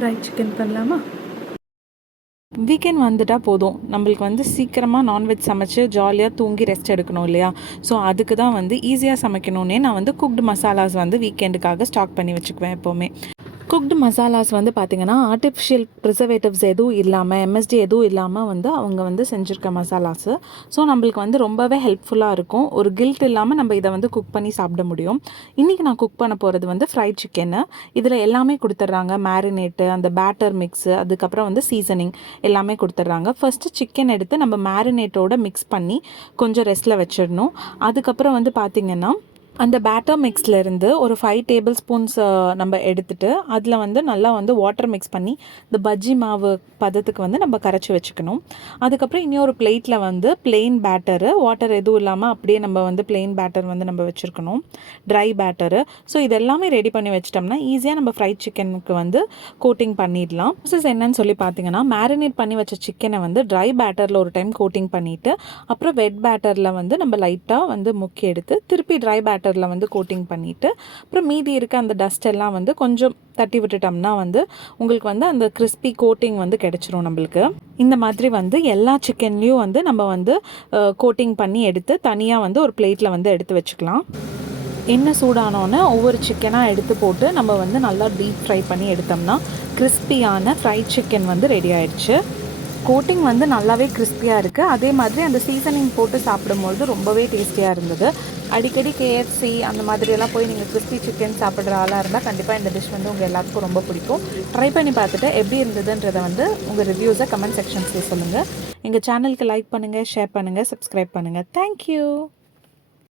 Fried chicken பண்ணலாமா? Weekend வந்துட்டால் போதும், நம்மளுக்கு வந்து சீக்கிரமாக நான்வெஜ் சமைச்சு ஜாலியாக தூங்கி ரெஸ்ட் எடுக்கணும் இல்லையா? ஸோ அதுக்கு தான் வந்து ஈஸியாக சமைக்கணுன்னே நான் வந்து குக்டு மசாலாஸ் வந்து வீக்கெண்டுக்காக ஸ்டாக் பண்ணி வச்சுக்குவேன் எப்போவுமே. குக்டு மசாலாஸ் வந்து பார்த்திங்கன்னா ஆர்டிஃபிஷியல் ப்ரிசர்வேட்டிவ்ஸ் எதுவும் இல்லாமல், எம்எஸ்டி எதுவும் இல்லாமல் வந்து அவங்க வந்து செஞ்சுருக்க மசாலாஸு. ஸோ நம்மளுக்கு வந்து ரொம்பவே ஹெல்ப்ஃபுல்லாக இருக்கும். ஒரு கில்ட் இல்லாமல் நம்ம இதை வந்து குக் பண்ணி சாப்பிட முடியும். இன்றைக்கி நான் குக் பண்ண போகிறது வந்து ஃப்ரைட் சிக்கனு. இதில் எல்லாமே கொடுத்துட்றாங்க, மேரினேட்டு, அந்த பேட்டர் மிக்ஸு, அதுக்கப்புறம் வந்து சீசனிங் எல்லாமே கொடுத்துட்றாங்க. ஃபஸ்ட்டு சிக்கன் எடுத்து நம்ம மேரினேட்டோட மிக்ஸ் பண்ணி கொஞ்சம் ரெஸ்ட்டில் வச்சிடணும். அதுக்கப்புறம் வந்து பார்த்திங்கன்னா அந்த பேட்டர் மிக்ஸ்லேருந்து ஒரு 5 டேபிள் ஸ்பூன்ஸ் நம்ம எடுத்துகிட்டு அதில் வந்து நல்லா வந்து வாட்டர் மிக்ஸ் பண்ணி இந்த பஜ்ஜி மாவு பதத்துக்கு வந்து நம்ம கரைச்சி வச்சுக்கணும். அதுக்கப்புறம் இன்னொரு பிளேட்டில் வந்து பிளெயின் பேட்டரு, வாட்டர் எதுவும் இல்லாமல் அப்படியே நம்ம வந்து பிளெயின் பேட்டர் வந்து நம்ம வச்சுருக்கணும், ட்ரை பேட்டரு. ஸோ இதெல்லாமே ரெடி பண்ணி வச்சிட்டோம்னா ஈஸியாக நம்ம ஃப்ரைட் சிக்கனுக்கு வந்து கோட்டிங் பண்ணிடலாம். ப்ராசஸ் என்னன்னு சொல்லி பார்த்தீங்கன்னா, மேரினேட் பண்ணி வச்ச சிக்கனை வந்து ட்ரை பேட்டரில் ஒரு டைம் கோட்டிங் பண்ணிவிட்டு அப்புறம் வெட் பேட்டரில் வந்து நம்ம லைட்டாக வந்து முக்கி எடுத்து திருப்பி ட்ரை பேட்டரில் வந்து கோட்டிங் பண்ணிவிட்டு அப்புறம் மீதி இருக்க அந்த டஸ்ட் எல்லாம் வந்து கொஞ்சம் தட்டி விட்டுட்டோம்னா வந்து உங்களுக்கு வந்து அந்த கிறிஸ்பி கோட்டிங் வந்து கிடைச்சிரும் நம்மளுக்கு. இந்த மாதிரி வந்து எல்லா சிக்கன்லேயும் வந்து நம்ம வந்து கோட்டிங் பண்ணி எடுத்து தனியாக வந்து ஒரு பிளேட்டில் வந்து எடுத்து வச்சுக்கலாம். எண்ணெய் சூடானோன்னு ஒவ்வொரு சிக்கனாக எடுத்து போட்டு நம்ம வந்து நல்லா டீப் ஃப்ரை பண்ணி எடுத்தோம்னா கிறிஸ்பியான ஃப்ரைட் சிக்கன் வந்து ரெடி ஆயிடுச்சு. கோட்டிங் வந்து நல்லாவே கிறிஸ்பியாக இருக்குது. அதே மாதிரி அந்த சீசனிங் போட்டு சாப்பிடும்பொழுது ரொம்பவே டேஸ்டியாக இருந்தது. அடிக்கடி கேஎஃப்சி அந்த மாதிரியெல்லாம் போய் நீங்கள் கிறிஸ்பி சிக்கன் சாப்பிட்ற ஆளாக இருந்தால் கண்டிப்பாக இந்த டிஷ் வந்து உங்கள் எல்லாத்துக்கும் ரொம்ப பிடிக்கும். ட்ரை பண்ணி பார்த்துட்டு எப்படி இருந்ததுன்றதை வந்து உங்கள் ரிவ்யூஸை கமெண்ட் செக்ஷன்ஸில் சொல்லுங்கள். எங்கள் சேனலுக்கு லைக் பண்ணுங்கள், ஷேர் பண்ணுங்கள், சப்ஸ்கிரைப் பண்ணுங்கள். தேங்க்யூ.